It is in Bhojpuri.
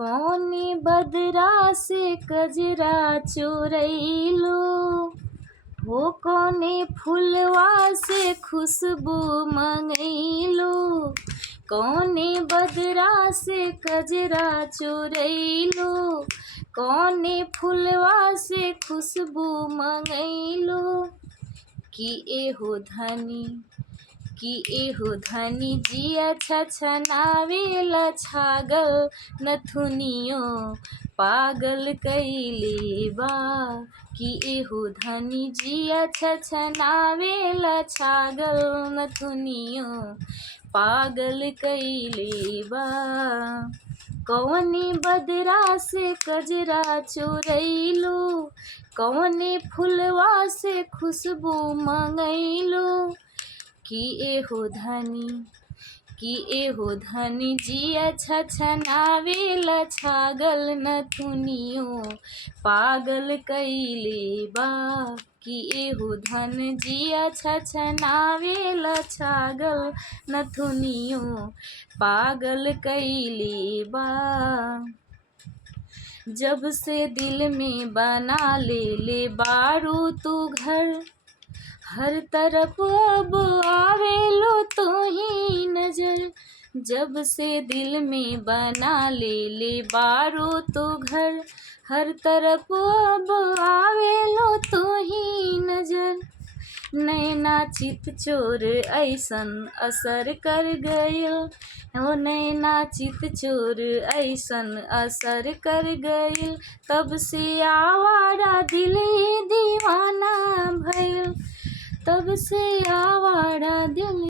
कौने बदरा से कजरा चोरैलो हो, कौने फुलवा से खुशबू मंगैलो। कौने बदरा से कजरा चोरैलो, कौने फुलवा से खुशबू मंगैलो। कि एहो धनी जिया छछनावेला छागल नथुनियो पागल कइले बा। कि एहो धनी जिया छछनावेला छागल नथुनियो पागल कइले बा। कौने बदरा से कजरा चोरैलो, कौने फुलवा से खुशबू मंगैलो। कि एहो धनी जिया छछनावेला छागल नथुनियो पागल कइले बा। कि एहो धन जिया छछनावेला छागल नथुनियो पागल कइले बा। जब से दिल में बना ले बारू तू घर, हर तरफ अब आवेलो तू ही नजर। जब से दिल में बना ले बारू तू घर, हर तरफ अब आवेलो तू ही नजर। नैना चित चोर ऐसन असर कर गइल हो, नैना चित चोर ऐसन असर कर गइल। तब से आवारा दिल दीवाना भइल, तब से आवारा दिल